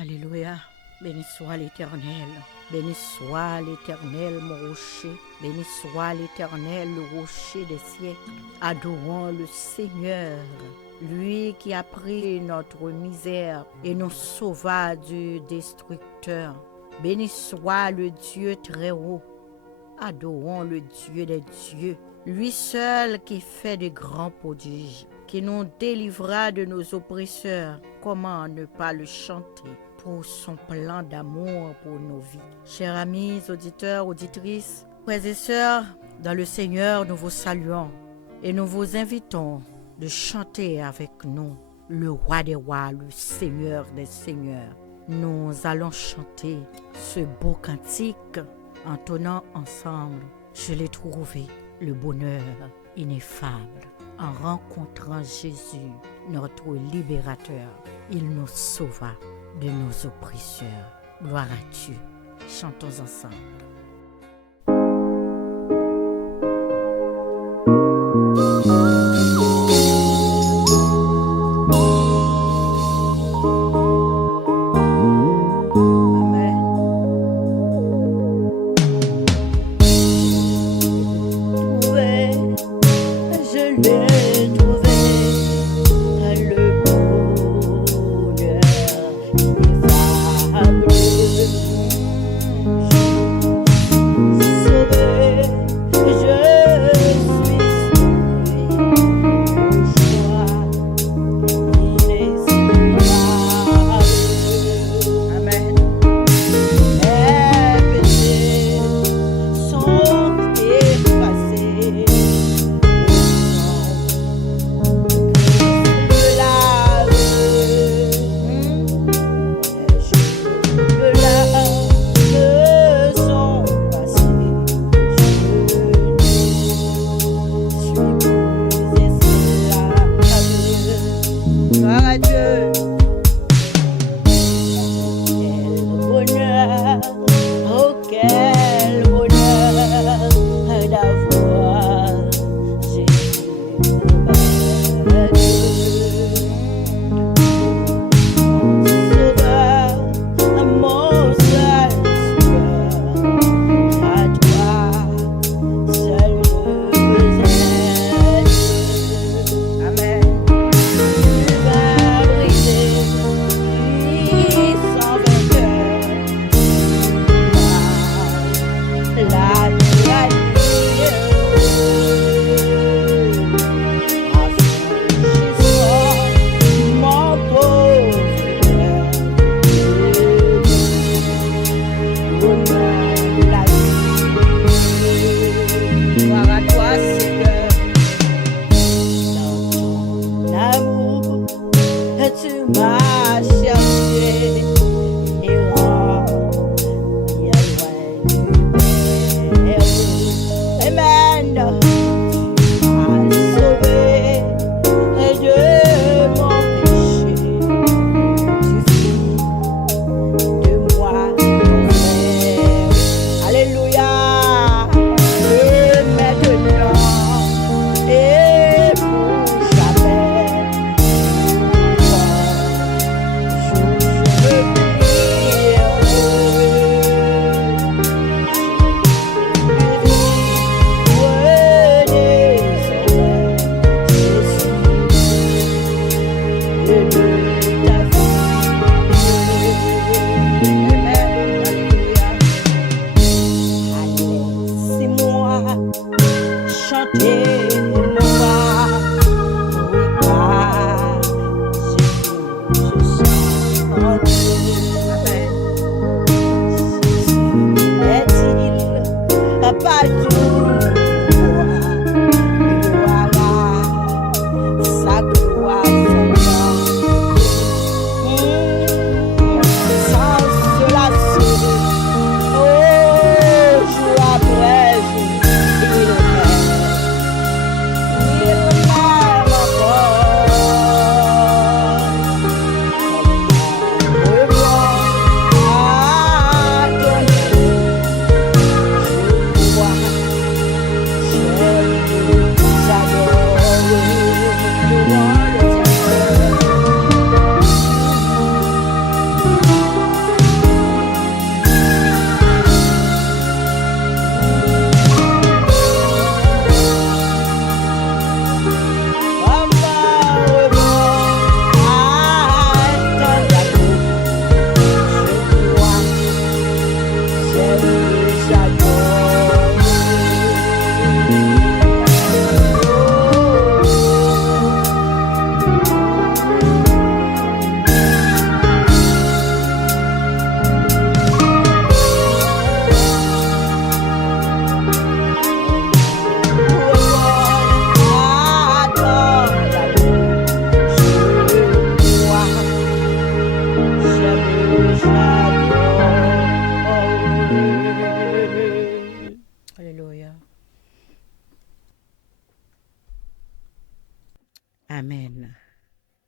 Alléluia. Béni soit l'Éternel. Béni soit l'Éternel, mon rocher. Béni soit l'Éternel, le rocher des siècles. Adorons le Seigneur, lui qui a pris notre misère et nous sauva du destructeur. Béni soit le Dieu très haut. Adorons le Dieu des dieux, lui seul qui fait de grands prodiges, qui nous délivra de nos oppresseurs. Comment ne pas le chanter pour son plan d'amour pour nos vies? Chers amis, auditeurs, auditrices, frères et sœurs, dans le Seigneur, nous vous saluons et nous vous invitons de chanter avec nous le roi des rois, le Seigneur des seigneurs. Nous allons chanter ce beau cantique en tonnant ensemble. Je l'ai trouvé, le bonheur ineffable. En rencontrant Jésus, notre libérateur, il nous sauva de nos oppresseurs. Gloire à Dieu. Chantons ensemble.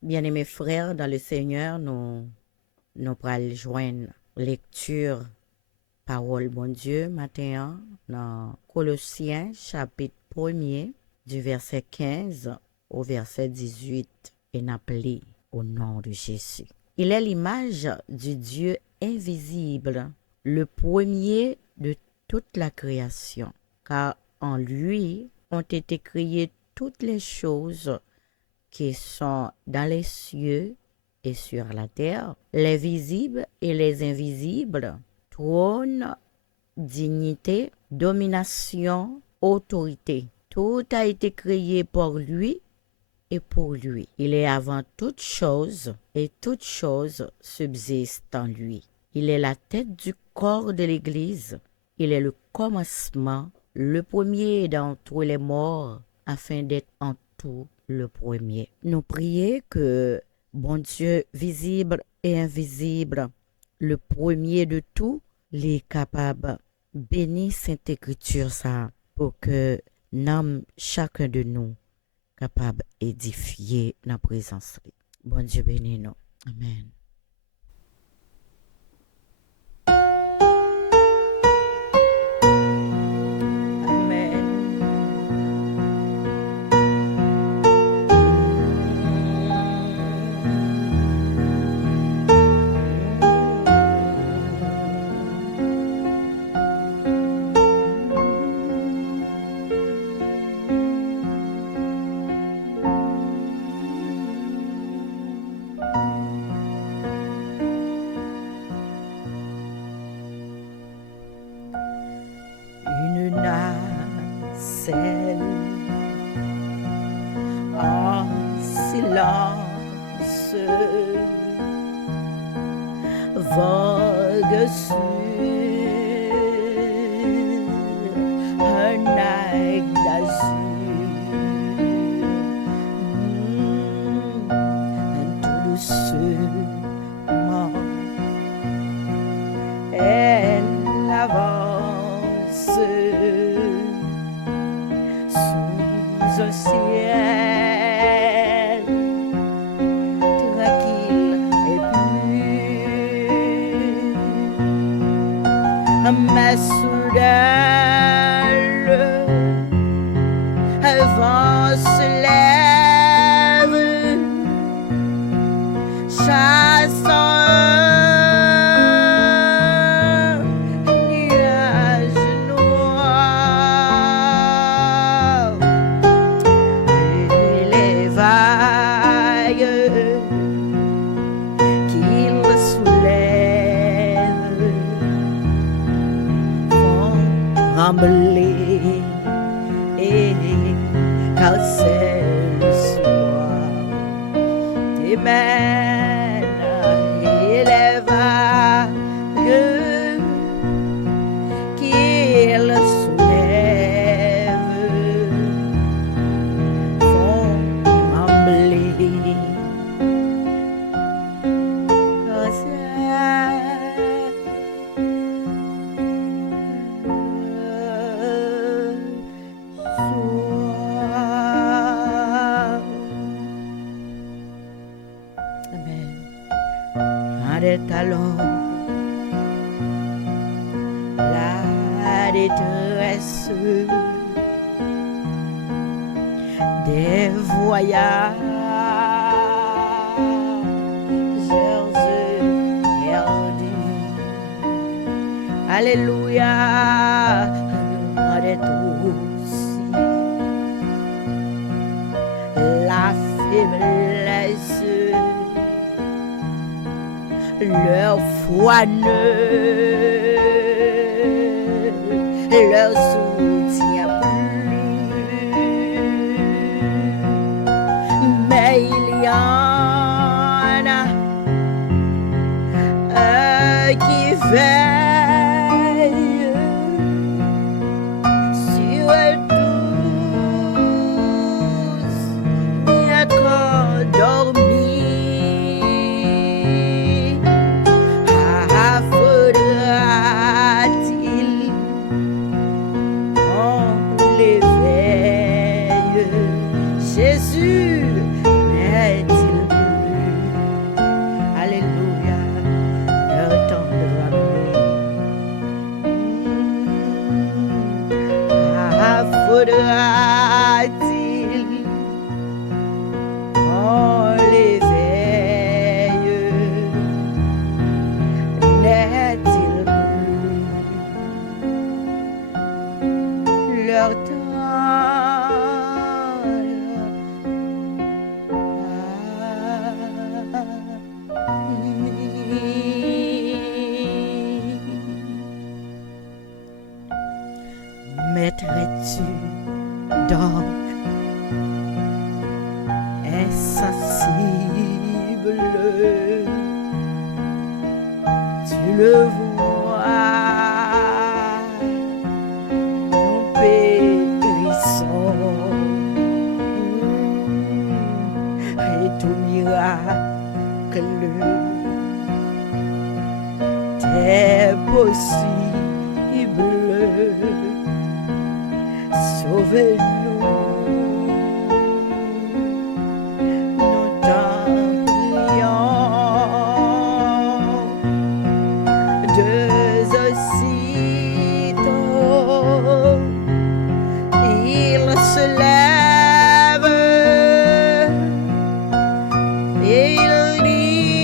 Bien-aimés frères, dans le Seigneur, nous pral joindre lecture parole bon Dieu matin dans Colossiens chapitre 1er du verset 15 au verset 18 et appelé au nom de Jésus. Il est l'image du Dieu invisible, le premier de toute la création, car en lui ont été créées toutes les choses qui sont dans les cieux et sur la terre, les visibles et les invisibles, trône, dignité, domination, autorité. Tout a été créé pour lui et pour lui. Il est avant toute chose et toute chose subsiste en lui. Il est la tête du corps de l'Église. Il est le commencement, le premier d'entre les morts, afin d'être en tout le premier. Nous prions que bon Dieu visible et invisible, le premier de tout, les capable bénir cette écriture ça pour que nous, chacun de nous, capable d'édifier dans la présence. Bon Dieu bénis nous. Amen. Vogue sur un lac d'azur, tout doucement elle avance sous un ciel tranquille et pur. Mais soudain le vent se lève, chassant un nuage noir, et les vagues qu'il soulève font trembler, et car c'est le soir, tes mains et les vagues qu'il soulève font trembler. Car Amen. À des talons, la détresse des voyageurs perdus. Alléluia, à des aussi la faiblesse, leur foi ne leur soutient plus, mais il y en a un qui veille sur tous, bien qu'endormis. Faudra-t-il qu'on l'éveille? Jésus n'est-il dark, insensible, tu le vois, nous périssons, et tout miracle t'est possible. Sauvez-nous, nous t'en prions. De aussitôt, il se lève et il dit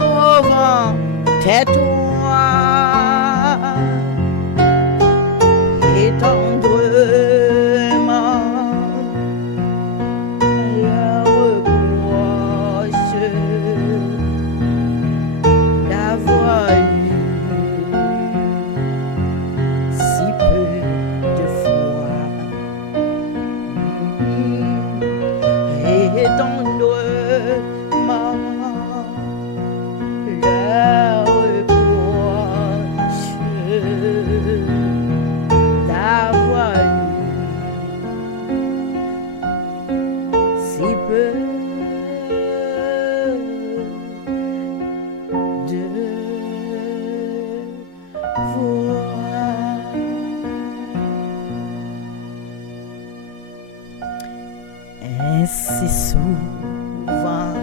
au vent, tais-toi, et tendrement leur reproche d'avoir eu si peu de foi, et tendrement leur reproche d'avoir eu si peu de foi. Ainsi souvent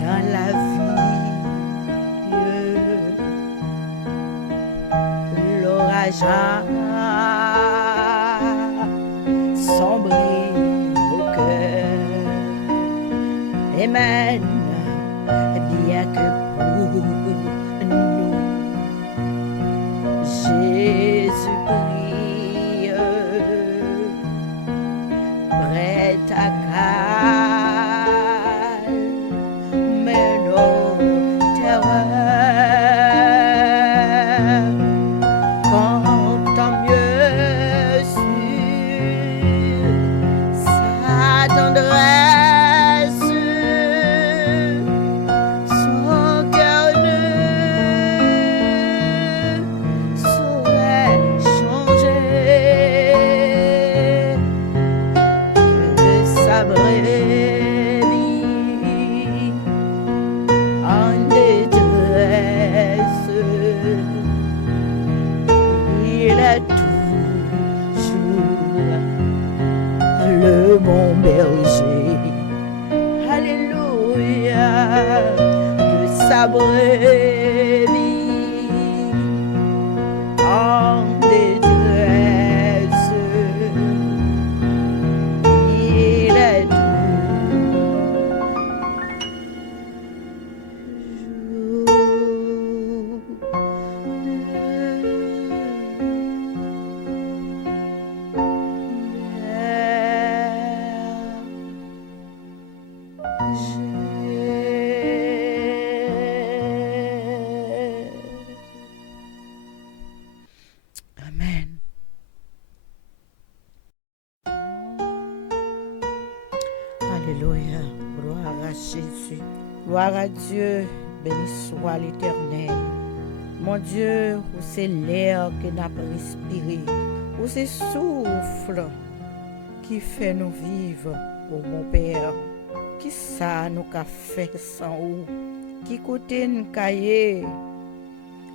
dans la vie, l'orage a sombré au cœur, et maintenant, bien que pour nous, Jésus prie, prêt à calmer nos terreurs, comptant mieux sur sa tendresse, son cœur ne saurait changer, que sa brebis en détresse, il est toujours le bon berger. Alléluia, de sa brebis en détresse, il est Amen. Alléluia. Gloire à Jésus. Gloire à Dieu. Béni soit l'Éternel. Mon Dieu, où c'est l'air que nous avons respiré, où c'est souffle qui fait nous vivre, oh mon Père. Qui ça nous a fait sans ou? Qui côté nous caillé?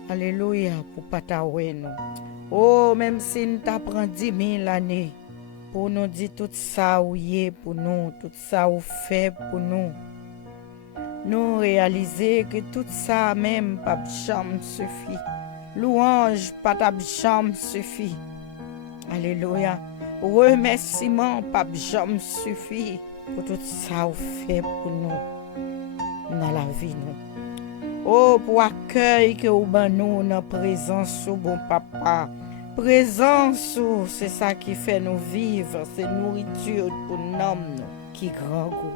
Alléluia, pour pas t'aouer nous. Oh, même si nous t'apprend 10 000 années, pour nous dire tout ça ou y pour nous, tout ça ou fait pour nous. Nous réaliser que tout ça même pas jamais suffit. Louange pas jamais suffit. Alléluia. Remerciement pas jamais suffit pour tout ça ou fait pour nous dans la vie nous. Oh, pour accueil que ou ban nous dans présence au bon papa. Présence, c'est ça qui fait nous vivre, c'est nourriture pour nous qui grand goût.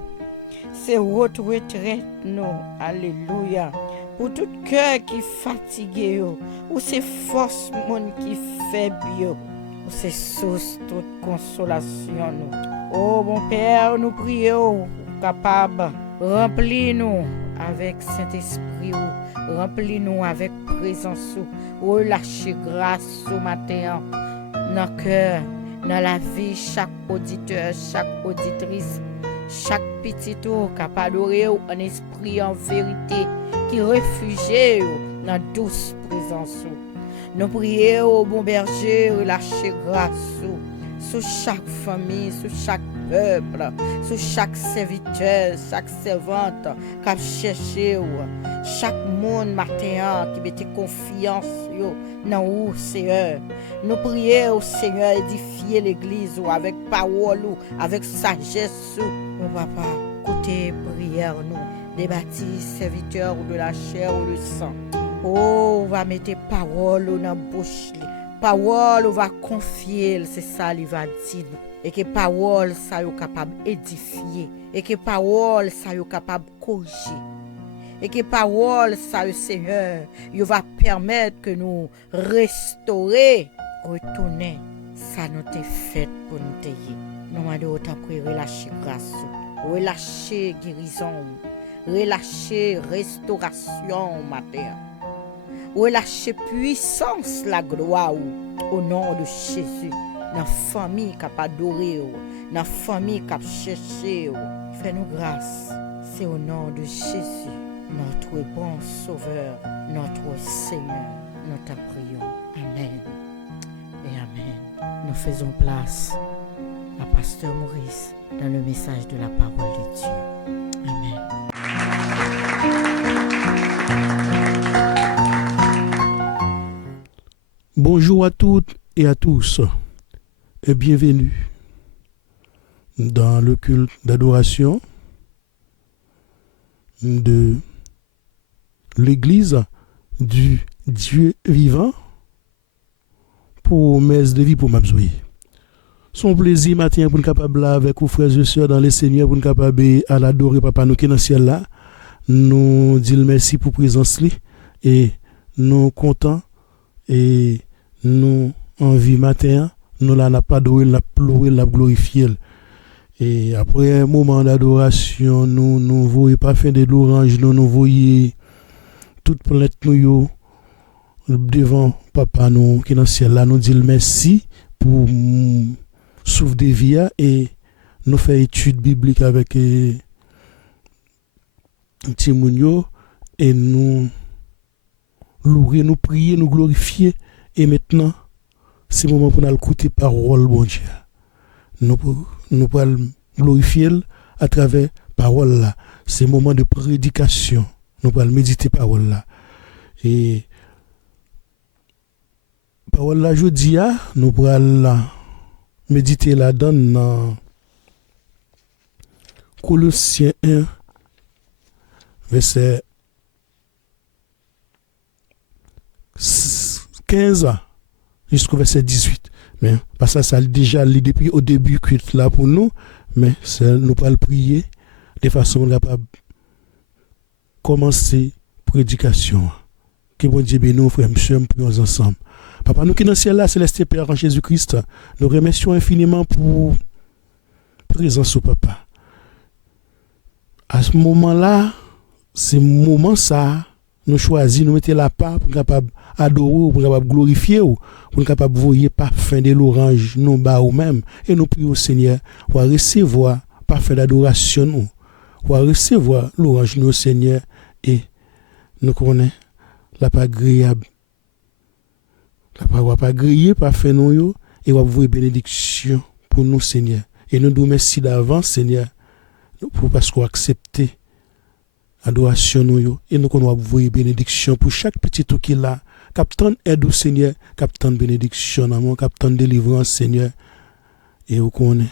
C'est votre retraite nous, alléluia. Pour tout cœur qui fatigué, ou c'est force monde qui faible, ou c'est source toute consolation. Nous. Oh mon Père, nous prions, capable, remplis-nous avec Saint-Esprit, remplis-nous avec présence, relâchez grâce au matin, dans le cœur, dans la vie, chaque auditeur, chaque auditrice, chaque petit tour capable d'adorer en esprit, en vérité, qui réfugie dans douce présence. Nous prions au bon berger, relâchez grâce sur chaque famille, sur chaque peuple, sur chaque serviteur, chaque servante qui a cherché, chaque monde matin qui mette confiance dans vous, Seigneur. Nous prions au Seigneur, édifier l'église avec parole, avec sagesse. Mon papa, écoutez prière nous, débattis serviteurs de la chair ou le sang. Oh, on va mettre parole dans la bouche. Parole, on va confier, c'est ça, il va dire. Et que parole, ça est capable d'édifier. Et que parole, ça est capable de corriger. Et que parole, ça, le Seigneur, il va permettre que nous restaurer, retourner, ça nous est fait pour nous tailler. Nous demandons autant que relâcher grâce, relâcher guérison, relâcher restauration matin, relâcher puissance, la gloire au nom de Jésus. Dans la famille qui a adoré, dans la famille qui a cherché, fais-nous grâce. C'est au nom de Jésus, notre bon Sauveur, notre Seigneur, nous t'en prions. Amen et Amen. Nous faisons place à Pasteur Maurice dans le message de la parole de Dieu. Amen. Bonjour à toutes et à tous et bienvenue dans le culte d'adoration de l'Église du Dieu vivant pour messe de vie pour m'absoyer. Son plaisir matin pour nous capable avec vos frères et sœurs dans les Seigneurs pour nous capable à l'adorer papa nous qui est dans le ciel là. Nous disons merci pour présence li et nous contents et nous envie matin nous là n'a pas adoré, l'a pleuré, l'a glorifié. Et après un moment d'adoration, nous voyons pas faire de l'orange, nous voyons toute plainte nous devant papa nous qui est dans le ciel là, nous disons merci pour souffle de vie et nous faisons étude biblique avec Timounio et nous louer, nous prier, nous glorifier et maintenant c'est le moment pour nous écouter parole bon Dieu. Nous pouvons glorifier à travers parole là. C'est le moment de prédication. Nous pouvons méditer parole là. Et parole là je dis nous pouvons méditer là-dedans dans Colossiens 1 verset 15 jusqu'au verset 18. Mais parce que ça déjà lu depuis au début culte là pour nous, mais nous pas le prier de façon capable commencer prédication. Que bon Dieu bénisse nous frères et sœurs, prions ensemble. Papa nous qui dans le ciel là, céleste Père en Jésus-Christ, nous remercions infiniment pour présence au papa. À ce moment-là, c'est moment ça nous choisir, nous mettre la part pour capable adorer, pour capable glorifier, pour capable voyer parfum de l'orange non bas ou même et nous prions au Seigneur pour recevoir parfum d'adoration nous, pour recevoir l'orange nous Seigneur et nous connaît la pas agréable, la pas griller parfum nous et va vous bénédiction pour nous Seigneur et nous nous merci d'avance Seigneur pour parce qu'on accepter adoration nous et nous qu'on vous bénédiction pour chaque petit tout qui là captain aide au Seigneur captain bénédiction amour captain délivrance Seigneur et vous connaît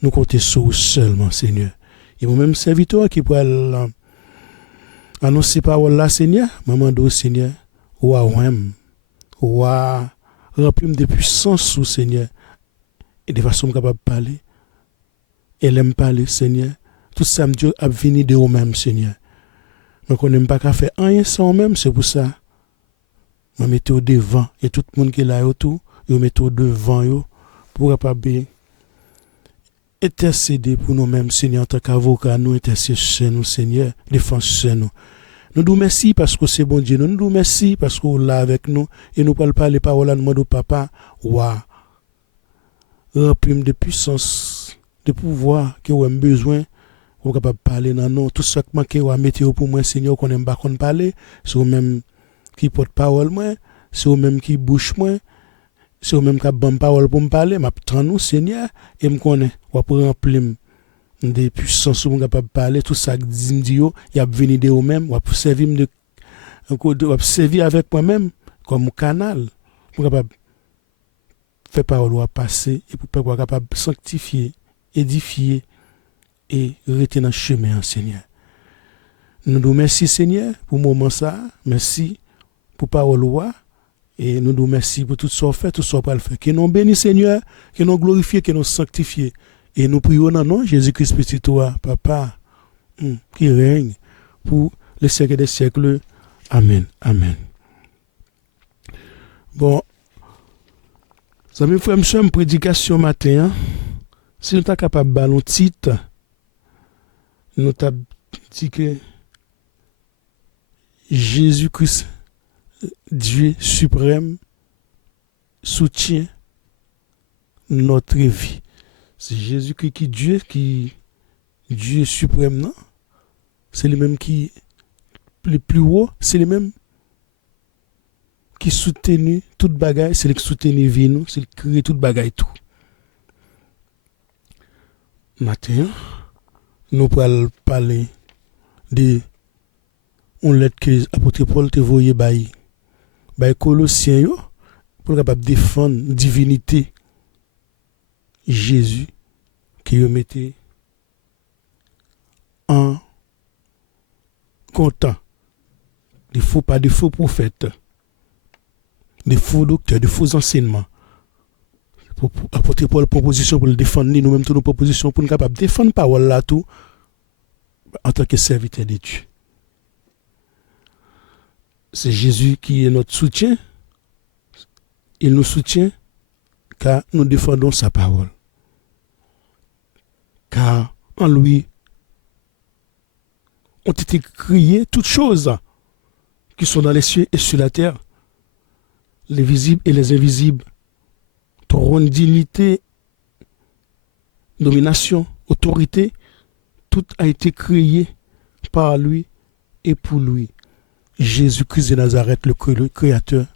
nous compter sur seulement Seigneur et vous même serviteur qui peut annoncer parole là Seigneur maman do Seigneur ou remplir de puissance au Seigneur et de façon capable de parler elle aime parler Seigneur tout ça Dieu a venu de vous même Seigneur. Donc on n'aime pas qu'à faire rien sans même, c'est pour ça. On met au devant et tout le monde qui est là autour, on met au devant yo pour capable intercéder pour nous-mêmes, Seigneur, en tant qu'avocat, nous intercéder nous, Seigneur, défenseur nous. Nous nous merci parce que c'est bon Dieu. Nous nous merci parce que vous là avec nous et nous parlons pas les paroles à nous, papa. Waouh. Remplis de puissance, de pouvoir que vous avez besoin. Vous êtes capable de parler dans nous. Tout ce qui manque, vous mettez pour moi, Seigneur, qu'on n'aime pas qu'on parle. C'est vous-même qui porte parole, moi. C'est vous-même qui bouche, moi. C'est vous-même qui a bonne parole pour me parler. M'attends nous, Seigneur, et me connaît. Vous pouvez remplir des puissances où vous capable de parler. Tout ça que dit, il y a venu de vous-même. Vous pouvez servir avec moi-même comme canal. Vous capable faire parole à passer et pour être capable de sanctifier, édifier et rester dans le chemin, Seigneur. Nous nous remercions, Seigneur, pour le moment ça. Merci pour parole et nous nous remercions pour tout ce qu'on fait, tout ce qu'on va le faire. Que nous bénissons, Seigneur, que nous glorifions, que nous sanctifions. Et nous prions dans le nom Jésus-Christ, petit toi, Papa, qui règne pour les siècles des siècles. Amen. Amen. Bon, ça me fait une prédication matin. Si nous sommes capables de ballon titre, nous avons dit que Jésus-Christ, Dieu suprême, soutient notre vie. C'est Jésus-Christ qui Dieu suprême, non? C'est le même qui le plus haut, c'est le même qui soutenu toute bagaille, c'est le qui soutenu vie nous, c'est le qui crée toute bagaille tout. Matin, nous allons parler de une lettre que l'apôtre Paul te voyait by Colossiens pour capable défendre la divinité Jésus qui le mettait en comptant des faux prophètes, des faux docteurs, des faux enseignements. Pour apporter Paul proposition pour le défendre, nous-mêmes toutes nos propositions pour nous capables de défendre la parole là tout en tant que serviteur de Dieu. C'est Jésus qui est notre soutien. Il nous soutient car nous défendons sa parole. Car en lui ont été créées toutes choses qui sont dans les cieux et sur la terre, les visibles et les invisibles, trône, dignité, domination, autorité, tout a été créé par lui et pour lui. Jésus-Christ de Nazareth, le Créateur,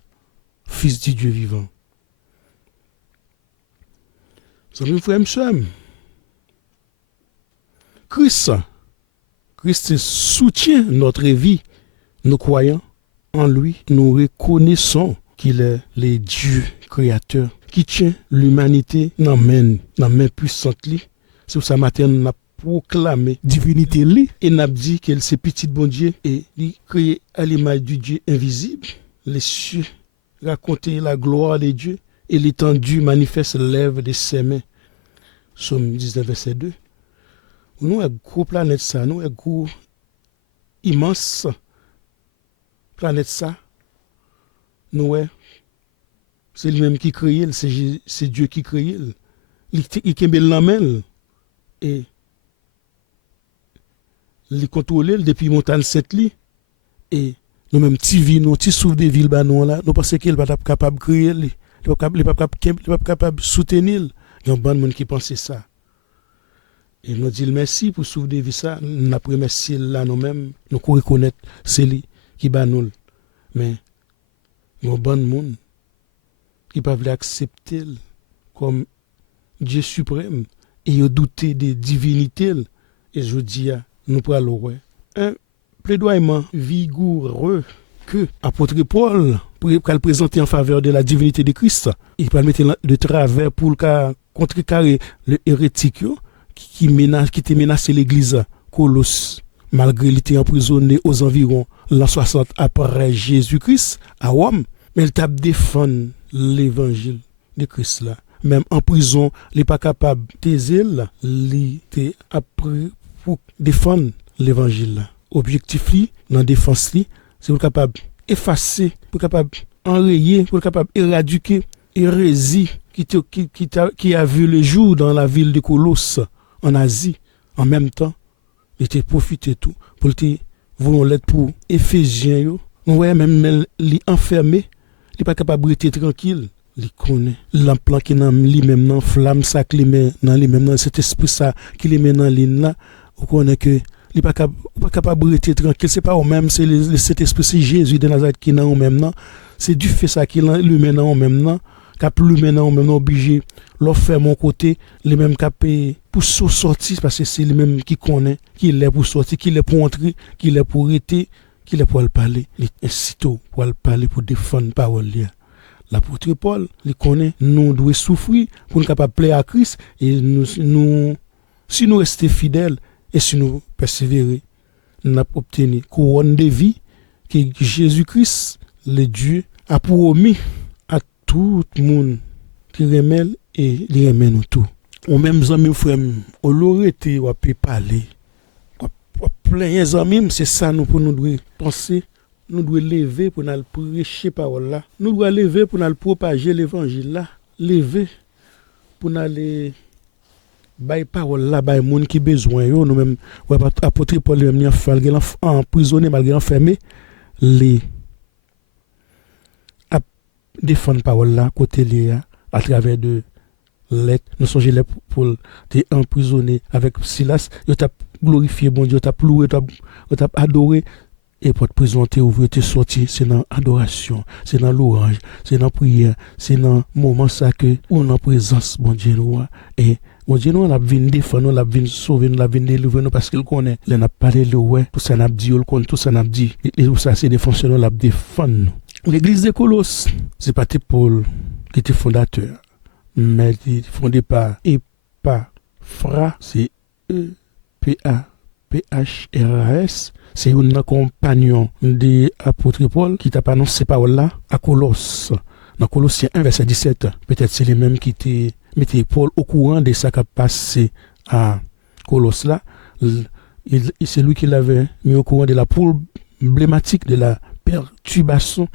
Fils du Dieu vivant. Mes frères et sœurs, Christ soutient notre vie. Nous croyons en lui, nous reconnaissons qu'il est le Dieu créateur qui tient l'humanité dans la main puissante. C'est pour ça matin nous avons proclamé divinité et nous avons dit qu'elle c'est petit bon Dieu et il créé à l'image du Dieu invisible. Les cieux raconter la gloire de Dieu et l'étendue manifeste l'œuvre de ses mains. Somme 19 verset 2. Nous avons gros planète ça, nous avons gros immense planète ça. Nous c'est lui-même qui crée, c'est Dieu qui crée. Il kembe l'amel et il contrôle depuis montagne 7 li et nous même petit vie nous petit souffle de ville ba nous là nous pensons qu'il va capable créer il pas capable soutenir il y a un bon monde qui pense ça et nous dit merci pour souffle de vie ça n'a remercier là nous même nous reconnaître c'est lui qui ba nous mais il y a un bon monde qui peuvent accepter comme Dieu suprême et ils douter des divinités et je dis nous parlons un plaidoiement vigoureux que apôtre Paul pour présenter en faveur de la divinité de Christ. Il peut mettre de travers pour contrecarrer le hérétique qui était menacé l'église Colosse malgré qu'il était emprisonné aux environs l'an 60 après Jésus-Christ à Rome, mais il t'a défendu l'évangile de Christ là. Même en prison, il n'est pas capable de taire, il était appris pour défendre l'évangile là. objectif li, dans défense li, c'est pour capable effacer, pour capable enrayer, pour capable éradiquer hérésie qui a vu le jour dans la ville de Colosse en Asie. En même temps, il était profité tout pour te vouloir l'être pour Éphésiens yo. On voyait même li enfermé, il pas capable de rester tranquille. Il connaît l'emplan qui dans lui-même dans flamme ça qui met dans lui-même dans cet esprit ça qui les met dans l'île là. On connaît que il pas capable de rester tranquille, c'est pas au même, c'est cet esprit c'est Jésus de Nazareth qui dans au même non. C'est du fait ça qui lui met dans au même non. Cap lui maintenant même obligé leur faire mon côté les mêmes cap pour sortir parce que c'est les mêmes qui connaît qui est pour sortir qui est pour entrer qui est pour arrêter qui est pour le parler aussitôt pour le parler pour défendre parole là. L'apôtre Paul il connaît nous devons souffrir pour nous capable plaire à Christ et nous si nous rester fidèles et si nous persévérer nous obtenir couronne de vie que Jésus-Christ le Dieu a promis tout le monde qui remet et qui remet nous tout. Ou même amis frère, on l'aurait été ou peut parler. Plein les amis, c'est ça nous pour nous devons penser, nous devons lever pour nous prêcher parole là. Nous devons lever pour nous propager l'évangile là, lever pour nous aller bay parole là bay monde qui besoin yo nous même apôtre Paul même emprisonné malgré enfermé les défendre parole là côté lié à travers de lettres nous songez les pour te emprisonné avec Silas yo t'a glorifié bon Dieu t'a loué t'a adoré et pour te présenter ouvrir te sortir c'est dans adoration c'est dans louange c'est dans prière c'est dans moment ça que on en présence bon Dieu et bon Dieu nous on a vinn défendre on a vinn sauver on a vinn délivrer nous parce qu'il connaît il n'a parlé le ouais tout ça n'a dit il connaît tout ça n'a dit et tout ça c'est défenseur on l'a défendre. L'église de Colosse, c'est pas Paul qui était fondateur, mais il était fondé par Epaphras, c'est Epaphras, c'est un compagnon de l'apôtre Paul qui t'a annoncé parole là à Colosse. Dans Colossiens 1, verset 17, peut-être c'est les mêmes qui mettaient Paul au courant de ça qui a passé à Colosse là. C'est lui qui l'avait mis au courant de la problématique de la perturbation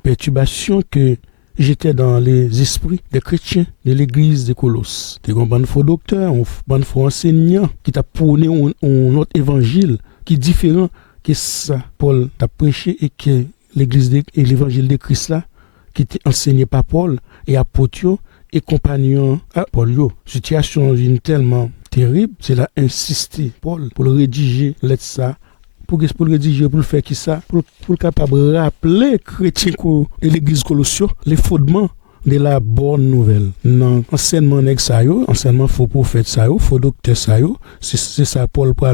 que j'étais dans les esprits des chrétiens de l'église de Colosse. Des grands faux docteurs, un faux enseignants qui t'a prôné un autre évangile qui est différent que ça Paul t'a prêché et que l'église et l'évangile de Christ là qui était enseigné par Paul et apôtres et compagnons à Paul. Situation tellement terrible, c'est là insister Paul pour le rédiger lettre ça pour le rédiger, pour le faire qui ça, pour capable rappeler chrétiens de l'église Colossiens les fondements de la bonne nouvelle. Non, enseignement nèg ça yo, enseignement faux prophète ça yo, faux docteur ça yo, c'est ça Paul pour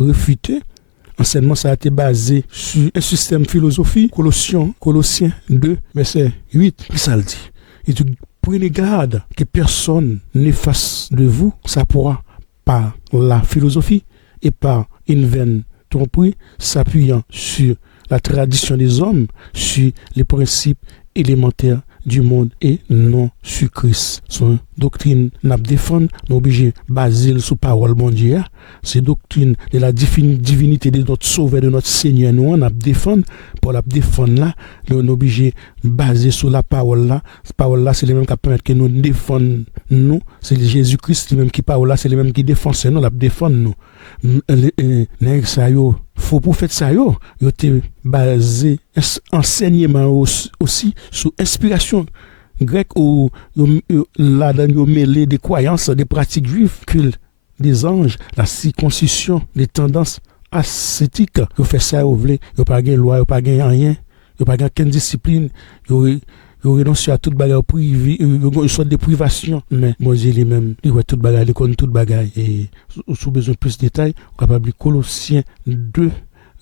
réfuter. Enseignement ça a été basé sur un système philosophique. Colossiens 2 verset 8, ça le dit. Et tu prenez garde que personne ne fasse de vous ça pourra par la philosophie et par une vaine tromperie s'appuyant sur la tradition des hommes, sur les principes élémentaires du monde et non sur Christ. Son doctrine n'a pas défendre, nous obligé basée sur parole mondiale. C'est doctrine de la divinité de notre Sauveur, de notre Seigneur, nous on a défendre pour la défendre là, nous obligé basée sur la parole là. Cette parole là, c'est les mêmes qui permettent que nous défendre nous, c'est Jésus-Christ lui-même qui parle là, c'est les mêmes qui défendent nous, la défendre nous. Nèg sa yo faux prophète sa yo était basé enseignement aussi sur inspiration grecque ou là dans yo mêlé des croyances des pratiques juives culte des anges la circoncision des tendances ascétiques yo fait ça yo vle yo pas gain loi yo pas gain rien yo pas gain aucune discipline yo renonce à toute bagarre privée une sorte de privation mais moi j'ai les mêmes il ouais toute bagarre il connaît toute bagarre et sous besoin de plus de détails on capable de Colossiens 2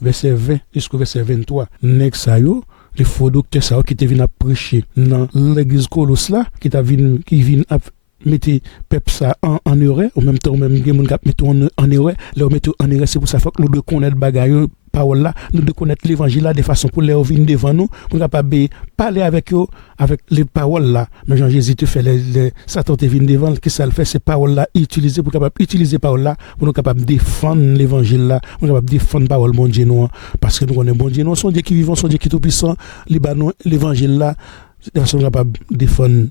verset 20 jusqu'au verset 23 nèg sa yo les faux docteurs ça qui te viennent à prêcher dans l'église Colosse là qui vient à mettre peuple ça en erreur en même temps même gens qui mettent en erreur leur mettre en erreur c'est pour ça faut que nous devons connaître bagarre parole là, nous de connaître l'évangile là de façon pour les venir devant nous, pour capable parler avec eux avec les paroles là. Mais Jean Jésus te fait les Satan te vient devant, qui ça le fait ces paroles là utiliser pour capable utiliser parole là pour nous capable défendre l'évangile là, pour capable défendre parole bon Dieu nous parce que nous connaissons bon Dieu nous, son Dieu qui vivant, son Dieu qui tout puissant, l'évangile là de façon capable défendre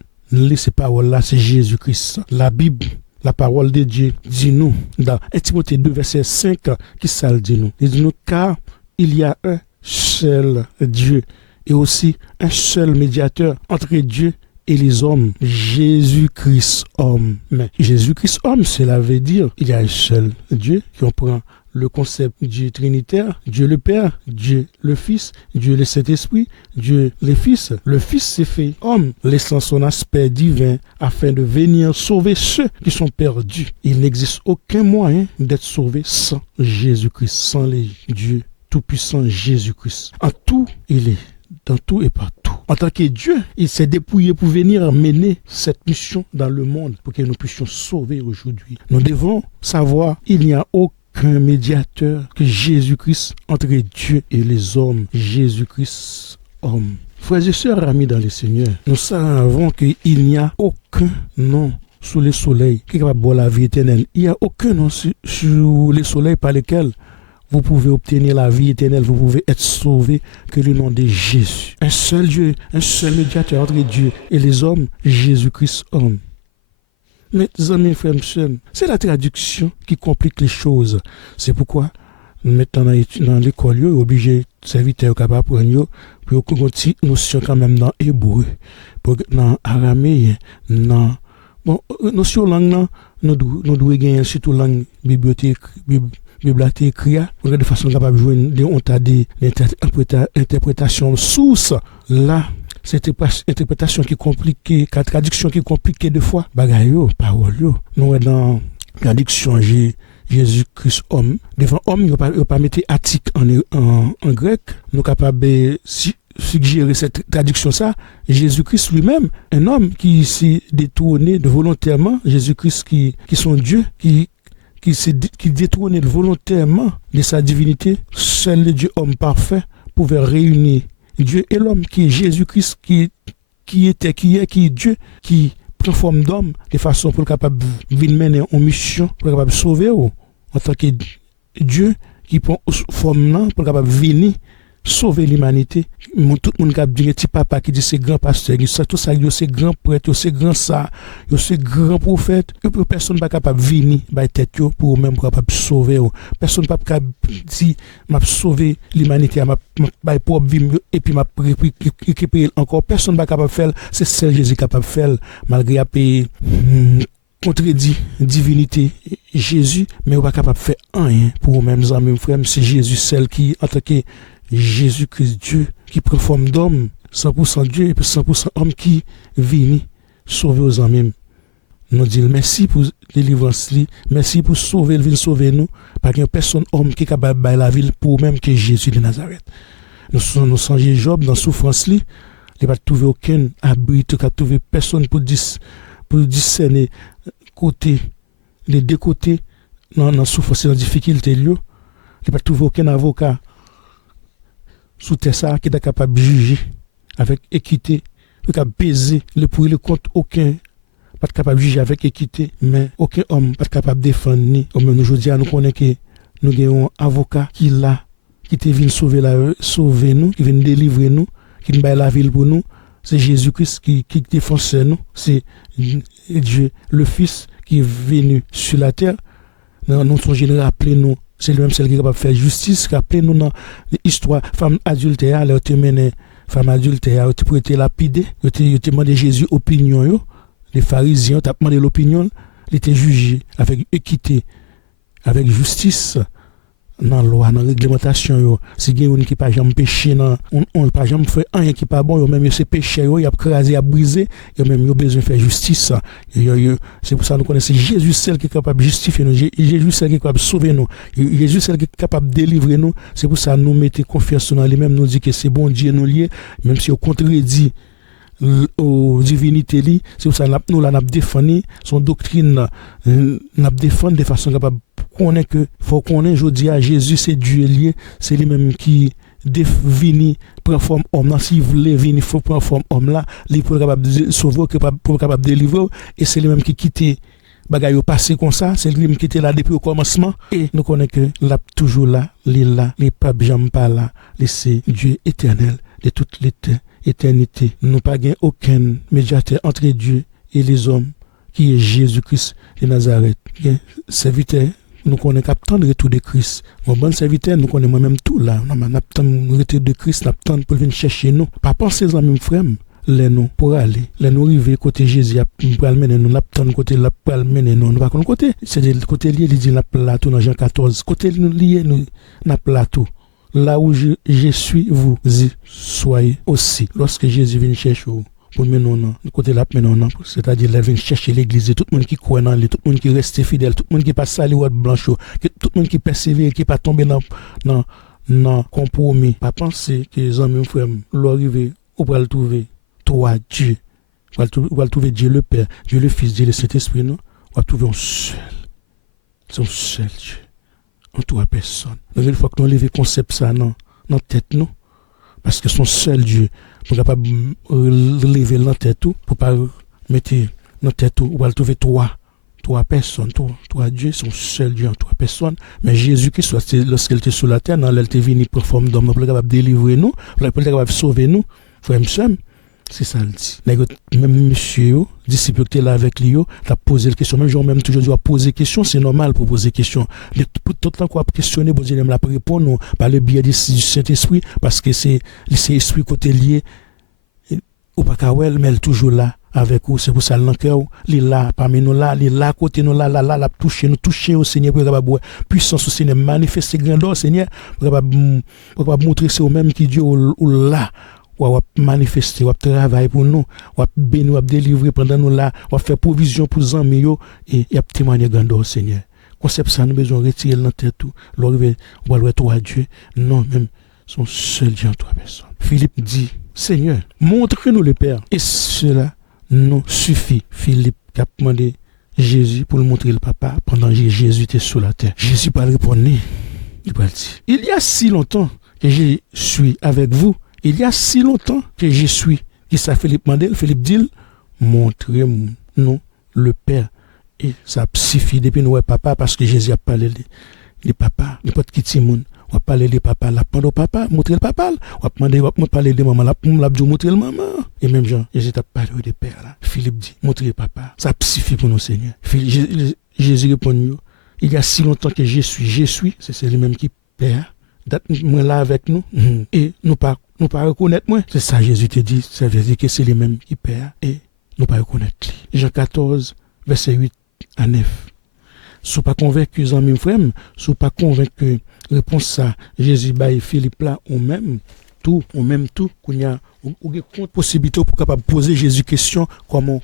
ces paroles là, c'est Jésus-Christ. La Bible, la parole de Dieu dit nous dans 1 Timothée 2 verset 5 qui ça le dit nous. Il dit nous car il y a un seul Dieu et aussi un seul médiateur entre Dieu et les hommes, Jésus-Christ homme. Mais Jésus-Christ homme, cela veut dire il y a un seul Dieu qui comprend le concept Dieu trinitaire, Dieu le Père, Dieu le Fils, Dieu le Saint-Esprit, Dieu le Fils. Le Fils s'est fait homme, laissant son aspect divin afin de venir sauver ceux qui sont perdus. Il n'existe aucun moyen d'être sauvé sans Jésus-Christ, sans les Dieu tout-puissant Jésus-Christ. En tout, il est dans tout et partout. En tant que Dieu, il s'est dépouillé pour venir mener cette mission dans le monde pour que nous puissions sauver aujourd'hui. Nous devons savoir qu'il n'y a aucun médiateur que Jésus-Christ entre Dieu et les hommes. Jésus-Christ homme. Frères et sœurs amis dans le Seigneur, nous savons qu'il n'y a aucun nom sous le soleil qui est capable de boire la vie éternelle. Il n'y a aucun nom sur le soleil par lequel vous pouvez obtenir la vie éternelle, vous pouvez être sauvé que le nom de Jésus. Un seul Dieu, un seul médiateur entre Dieu et les hommes, Jésus-Christ homme. Mes amis, frères et sœurs, c'est la traduction qui complique les choses. C'est pourquoi nous mettons dans l'école, nous obligés de serviteurs capables d'apprendre pour qu'on ait une notion quand même dans l'hébreu, dans l'araméen, dans notion langue, nous devons gagner surtout langue bibliothèque de façon capable de jouer on t'a des interprétations sources là. Cette interprétation qui est compliquée, la traduction qui est compliquée de fois, bagayo, parole yo. Nous dans traduction Jésus-Christ homme. Devant homme, il ne pas mettre attique en grec. Nous capables de suggérer cette traduction ça. Jésus-Christ lui-même, un homme qui s'est détourné de volontairement, Jésus-Christ qui son Dieu, qui détournait volontairement de sa divinité, seul le Dieu homme parfait pouvait réunir Dieu et l'homme qui est Jésus-Christ, qui est Dieu, qui prend forme d'homme de façon pour capable venir mener en mission, pour capable sauver en tant que Dieu qui prend forme là pour capable venir sauver l'humanité. Tout le monde qui a dit petit papa qui dit c'est grand pasteur, tout ça c'est grand prêtre, c'est grand ça, c'est grand prophète, et personne pas capable venir ba tête pour même capable sauver. Personne pas capable dire m'a sauver l'humanité, m'a ba propre vie et puis m'a récupérer encore personne pas capable faire, c'est seul Jésus capable faire malgré contredit divinité Jésus, mais on pas capable faire rien pour même amis frères, c'est Jésus seul qui en tant que Jésus-Christ Dieu qui prend forme d'homme, 100% Dieu et 100% homme qui vient sauver aux amis. Nous disons merci pour délivrance, merci pour sauver, venir sauver nous, parce qu'il n'y a personne homme qui est capable de la ville pour même que Jésus de Nazareth. Nous sommes Job dans la souffrance, il n'a pas trouvé aucun abri, il n'a trouvé personne pour discerner côté, les deux côtés dans la souffrance et dans la difficulté. Il n'a pas trouvé aucun avocat sous ça qui est capable de juger avec équité, qui est capable de peser le pour et le contre, aucun pas capable de juger avec équité, mais aucun homme pas capable de défendre ni. Comme nous aujourd'hui, nous connaissons que nous avons un avocat qui est venu sauver nous, qui vient délivrer nous, qui nous bat la ville pour nous. C'est Jésus-Christ qui défend nous, c'est Dieu le Fils qui est venu sur la terre. Nous sommes générés appeler nous. C'est lui-même celle qui est capable de faire justice. Rappelez-nous dans l'histoire, femme adultère, elle a été menée, femme adultère, elle a été lapidée, elle a demandé Jésus opinion, les pharisiens ont demandé l'opinion, il était jugé avec équité, avec justice, dans la loi, dans la réglementation. Si il y a un qui n'a pas jamais péché, on n'a pas jamais fait rien qui n'est pas bon, même c'est péché, il a crasé, il a brisé, il a même besoin de faire justice. C'est pour ça que nous connaissons Jésus, celle qui est capable de justifier nous, Jésus, celle qui est capable de sauver nous, Jésus, celle qui est capable de délivrer nous. C'est pour ça que nous mettons confiance dans lui-même, nous dit que c'est bon Dieu nous lié, même si on contredit aux divinités, c'est pour ça que nous avons défendu son doctrine, nous avons défendu de façon capable connaît que faut connaît aujourd'hui à Jésus c'est Dieu lié, c'est lui-même qui vini prend forme homme là, s'il voulait venir faut prendre forme homme là, il pour capable de sauver, pour capable de délivrer, et c'est lui-même qui quitte bagay yo passé comme ça, c'est lui-même qui était là depuis le commencement, et nous connaissons que là toujours là, les pas jamais pas là, c'est Dieu éternel de toute l'éternité. Nous pas gain aucun médiateur entre Dieu et les hommes qui est Jésus-Christ de Nazareth. Serviteur, nous connaissons qu'attendre le retour de Christ. Mon bon serviteur, nous connaissons moi-même tout là. Nous attendons le retour de Christ, nous attendons pour venir chercher nous. Pas penser à même frère, les nous pour aller. Les nous arriver côté Jésus, pour mener nous, nous attendons côté là pour mener nous. Nous pas côté, c'est le côté lié, il dit la plateau dans Jean 14. Côté lié, nous na plateau. Là où je suis, vous y soyez aussi. Lorsque Jésus vient chercher vous, pour mener non, côté là maintenant, c'est-à-dire là vient chercher l'église, tout le monde qui croit en lui, tout le monde qui reste fidèle, tout le monde qui passe sali ou blanchot, tout le monde qui persévère, qui pas tomber dans compromis. Pas penser que les hommes frères l'arriver ou pour le trouver toi Dieu. On va trouver Dieu le Père, Dieu le Fils, Dieu le Saint-Esprit, non? On va trouver un seul. C'est un seul Dieu. En trois personnes. Donc il faut que nous levions le concept ça dans la tête nous, parce que son seul Dieu pour capable lever la tête tout, pour pas mettre dans tête tout, on va trouver trois personnes, trois dieux, son seul Dieu en trois personnes. Mais Jésus qui soit lorsqu'il était sur la terre, il était venu pour forme d'homme, pour capable délivrer nous, pour capable sauver nous, frère monsieur. C'est ça le dit. Même monsieur, disciple qui était là avec lui, il a posé la question. Même jour même toujours dit, poser question, c'est normal pour poser question. Tout le temps qu'on a questionné, bon Dieu, la répondre par le biais du Saint-Esprit, parce que c'est l'esprit côté lié, ou pas qu'awel, mais elle est toujours là avec vous. C'est pour ça le cœur, il est là parmi nous là, il est là côté nous là, toucher au Seigneur pour capable puissance au Seigneur, manifester grandeur Seigneur, pour capable montrer c'est au même qui Dieu ou là. On va manifester, on va travailler pour nous, on va bénir, on va délivrer pendant nous là, on va faire provision pour les amis et il y a témoigner grandeur Seigneur. Concept ça, nous besoin retirer dans tête tout. On va le toi Dieu, non même son seul Dieu en trois personnes. Philippe dit, Seigneur, montre-nous le Père. Et cela nous suffit. Philippe a demandé Jésus pour lui montrer le Papa pendant que Jésus était sur la terre. Jésus pas répondre. Il va dire, il y a si longtemps que je suis avec vous. Il y a si longtemps que je suis. Et ça, Philippe Mandel, Philippe dit, montrez-nous le Père. Et ça suffit depuis nous, papa, parce que Jésus a parlé de papa, n'importe qui Timon. On va parler de papa, la pendant papa, montrer le papa. On va parler de maman, la montrer le maman. Et même Jean, Jésus a parlé de père là. Philippe dit, montrer le papa. Ça suffit pour nous, Seigneur. Jésus répond, il y a si longtemps que je suis, c'est lui-même qui père. Moi là avec nous, et nous pas reconnaître moi. C'est ça, Jésus te dit, ça veut dire que c'est lui-même qui père, et nous pas reconnaître. Jean 14, verset 8 à 9. Si pas convaincu, amis frères, si pas convaincu, réponse ça, Jésus baille Philippe là, ou même tout, qu'on y a une possibilité pour capable poser Jésus question, comme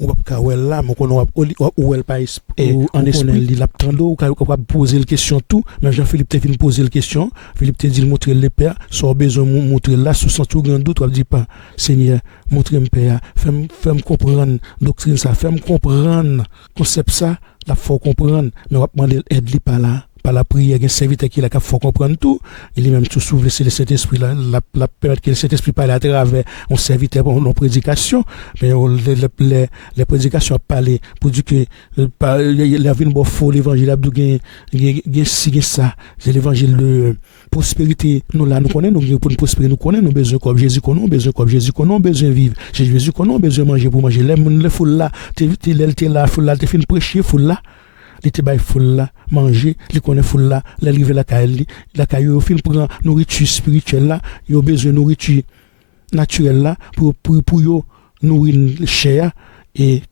on va pas là mais on ou elle pas en esprit il l'attendo ou capable poser la question tout mais Jean-Philippe te vient poser la question Philippe te dit montrer le père soit besoin montrer là sous sans tout grand doute on dit pas Seigneur montrer me père fais-moi comprendre doctrine ça fais-moi comprendre concept ça la faut comprendre mais on va demander aide lui pas là par la prière un serviteur qui là qu'il faut comprendre tout il est même tout s'ouvre c'est le Saint-Esprit là la période que le Saint-Esprit parle à travers on serviteur en prédication mais les prédications parler pour dire que la vie bon faux l'évangile abdou gain ça c'est l'évangile de prospérité nous là nous connaissons nous pour prospérer nous connaissons nous besoin comme Jésus connaissons besoin comme Jésus connaissons besoin vivre Jésus connaissons besoin manger pour manger les foule là t'es là foule là t'es fin prêcher foule là il te bail foule là manger il connaît foule là l'arriver la caille au fin pour nourriture spirituelle là il a besoin nourriture naturelle là pour yo nourrir chair et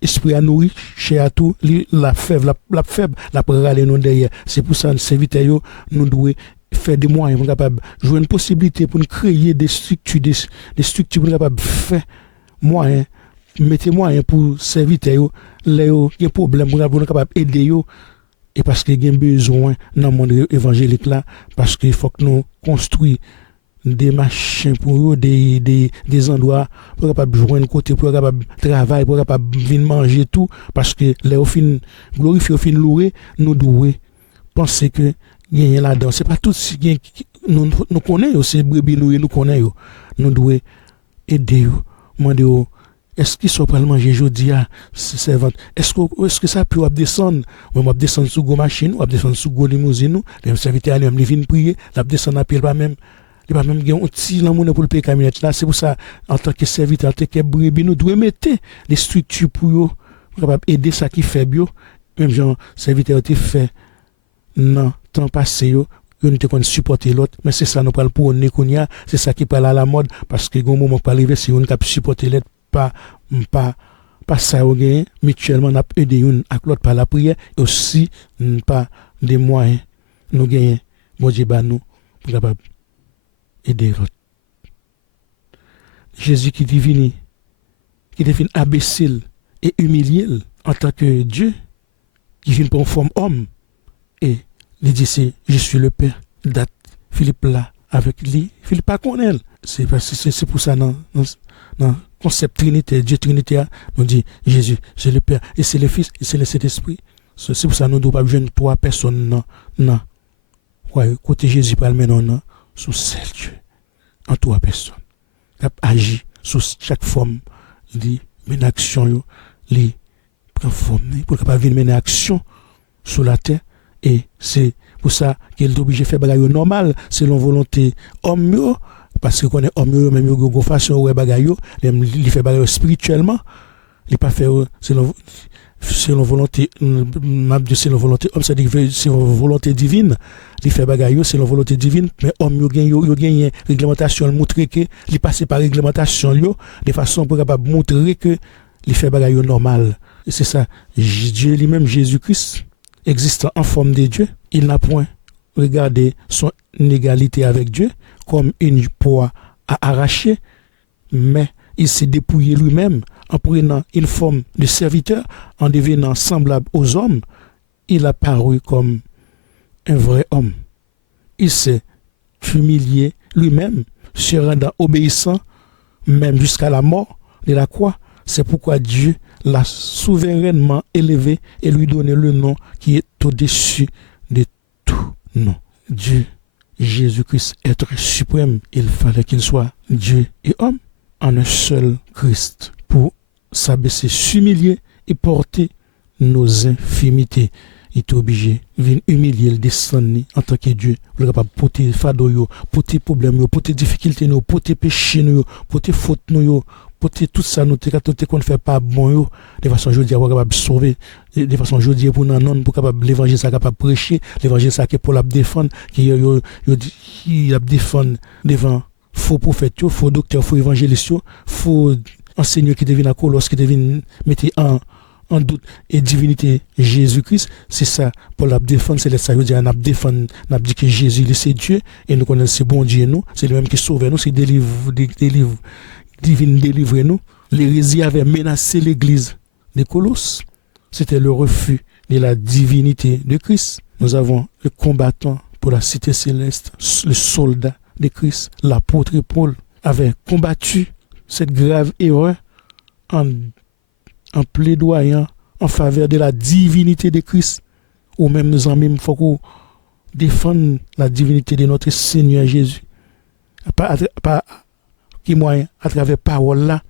esprit à nourrir chair à tout la fève la râler nous derrière c'est pour ça serviteur yo nous doit faire des moyens pour capable jouer une possibilité pour créer des structures pour capable faire moyens mettez moyens pour serviteur yo les qui problème pour capable aider yo et parce que gain besoin dans le monde évangélique là parce qu'il faut que nous construire des machins pour eux, des endroits pour capable joindre côté, pour capable travailler, pour capable venir manger tout, parce que les au fin glorifier, au fin louer, nous devons penser que y a là-dedans. C'est pas tout ce qui nous connaissons, c'est brebis nous connaissons. Nous devons aider, demander est-ce qu'ils sont prêts à manger aujourd'hui à servante? Est-ce que ça peut descendre? On va descendre sur une machine, on va descendre sur une limousine, les serviteurs ils viennent prier, la descendre à pied pas même. Il va même gagner un petit l'amour pour le payer camionnette là, c'est pour ça en tant que serviteur, en tant que brebis nous devons mettre les structures pour capable aider ça qui fait bio, même genre serviteur qui fait non temps passé yo nous te supporter l'autre, mais c'est ça nous parle pour Nekonia, c'est ça qui parle à la mode parce que un moment pas arriver si on cap supporter l'autre pas ça au gain mutuellement n'a aider une à l'autre par la prière et aussi pas des moyens nous gagner bon Dieu ba nous pour capable aider l'autre. Jésus qui divine abaisser et humilier en tant que Dieu qui vient pour une forme homme et il dit c'est je suis le Père date Philippe là avec lui Philippe pas connaît c'est pour ça non concept Trinité, Dieu Trinité, nous dit Jésus, c'est le Père, et c'est le Fils, et c'est le Saint-Esprit. C'est pour ça que nous ne devons pas jeune trois personnes, non. Ouais, côté Jésus, pas le non, sous seul Dieu, en trois personnes. Il agit sous chaque forme, il mène action, il prend forme, pour qu'il puisse mener action sur la terre, et c'est pour ça qu'il est obligé de faire bagaille normal, selon volonté homme. Parce que connaît homme même yo go façon ouais bagaille il fait bagaille spirituellement il pas fait selon volonté selon volonté homme c'est dire selon volonté divine il fait bagaille selon volonté divine mais homme yo gagne réglementation montrer que il passe par réglementation de façon pour capable montrer que il fait bagaille normal et c'est ça Dieu lui-même Jésus-Christ existant en forme de Dieu il n'a point regardé son égalité avec Dieu comme une proie à arracher, mais il s'est dépouillé lui-même en prenant une forme de serviteur, en devenant semblable aux hommes. Il a paru comme un vrai homme. Il s'est humilié lui-même, se rendant obéissant, même jusqu'à la mort de la croix. C'est pourquoi Dieu l'a souverainement élevé et lui donné le nom qui est au-dessus de tout nom. Dieu Jésus-Christ, être suprême, il fallait qu'il soit Dieu et homme en un seul Christ pour s'abaisser, s'humilier et porter nos infimités. Il est obligé de humilier, le descendre en tant que Dieu, pour capable porter fardeau, porter problème, porter difficulté, porter péché, porter faute, porter tout ça, nous qu'on ne fait pas bon, de façon aujourd'hui, pour capable sauver, de façon aujourd'hui, pour non, pour capable l'évangile, ça capable prêcher, l'évangile, ça qui est pour la défendre, qui la défendre devant faux prophètes, faux docteurs, faux évangélistes, faux enseignants qui deviennent à Colosse, qui deviennent mettre en doute et divinité Jésus-Christ, c'est ça pour la défendre, c'est ça, on a défendre, on a dit que Jésus c'est Dieu et nous connaissons c'est bon Dieu nous, c'est lui même qui sauve nous, c'est délivre divine délivrer nous. L'hérésie avait menacé l'église de Colosse. C'était le refus de la divinité de Christ. Nous avons le combattant pour la cité céleste, le soldat de Christ, l'apôtre Paul, avait combattu cette grave erreur en plaidoyant en faveur de la divinité de Christ. Ou même nous en même faut qu'on défende la divinité de notre Seigneur Jésus. Pas qui moyen à travers parole là